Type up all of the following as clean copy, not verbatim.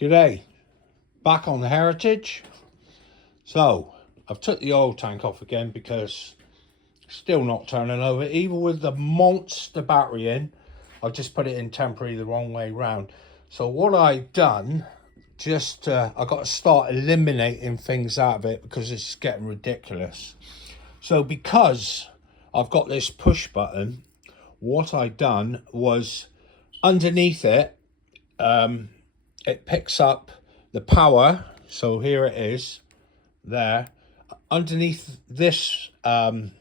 G'day, back on the Heritage. So I've took the oil tank off again because it's still not turning over. Even with the monster battery in, I've just put it in temporary the wrong way round. So what I've done, I got to start eliminating things out of it because it's getting ridiculous. So because I've got this push button, what I done was underneath it, it picks up the power. So here it is there. Underneath this, the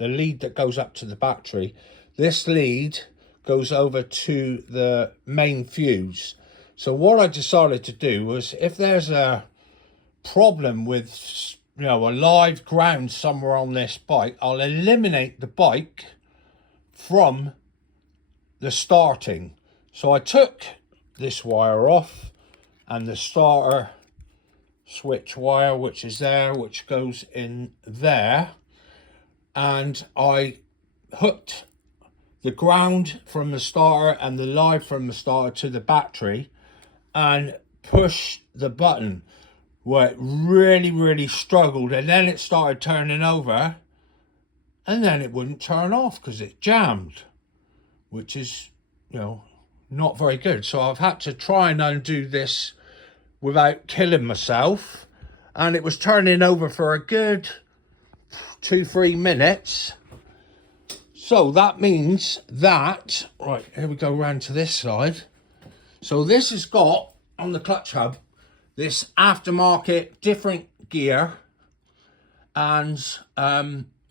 lead that goes up to the battery, this lead goes over to the main fuse. So what I decided to do was, if there's a problem with, a live ground somewhere on this bike, I'll eliminate the bike from the starting. So I took this wire off and the starter switch wire, which is there, which goes in there, and I hooked the ground from the starter and the live from the starter to the battery and pushed the button where it really struggled, and then it started turning over and then it wouldn't turn off because it jammed, which is not very good. So I've had to try and undo this without killing myself, and it was turning over for a good 2-3 minutes. So that means that, right, here we go around to this side. So this has got on the clutch hub this aftermarket different gear, and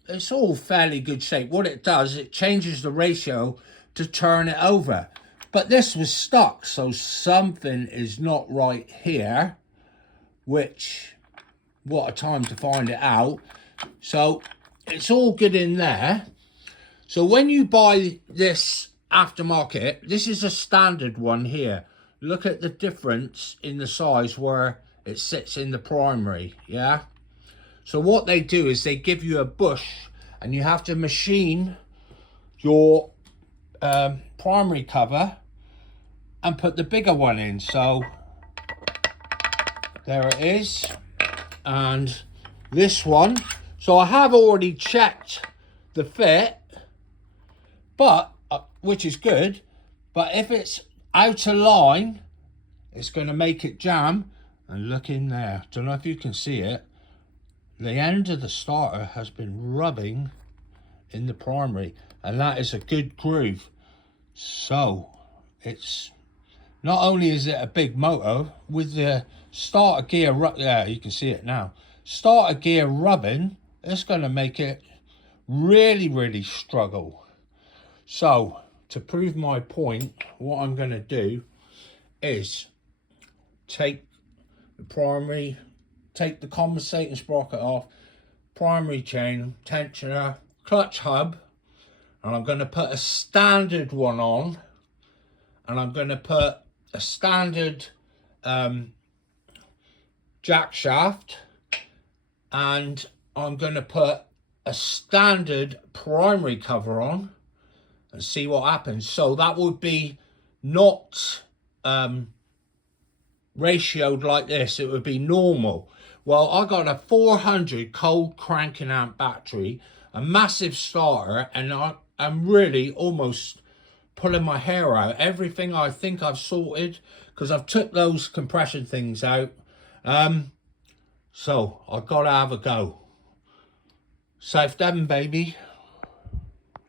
it's all fairly good shape. What it does, it changes the ratio to turn it over. But this was stuck, so something is not right here, which, what a time to find it out. So it's all good in there. So when you buy this aftermarket, this is a standard one here. Look at the difference in the size where it sits in the primary, yeah? So what they do is they give you a bush, and you have to machine your primary cover and put the bigger one in. So there it is. And this one, so I have already checked the fit, but which is good, but if it's out of line, it's going to make it jam. And look in there, don't know if you can see it, the end of the starter has been rubbing in the primary, and that is a good groove. So it's not only is it a big motor, with the starter gear, yeah, you can see it now, starter gear rubbing, it's going to make it really struggle. So to prove my point, what I'm going to do is take the primary, take the compensating sprocket off, primary chain, tensioner, clutch hub, and I'm going to put a standard one on, and I'm going to put a standard jack shaft, and I'm going to put a standard primary cover on and see what happens. So that would be not ratioed like this, it would be normal. Well, I got a 400 cold cranking amp battery, a massive starter, and I'm really almost pulling my hair out. Everything I think I've sorted, because I've took those compression things out. So I've got to have a go. South Devon, baby.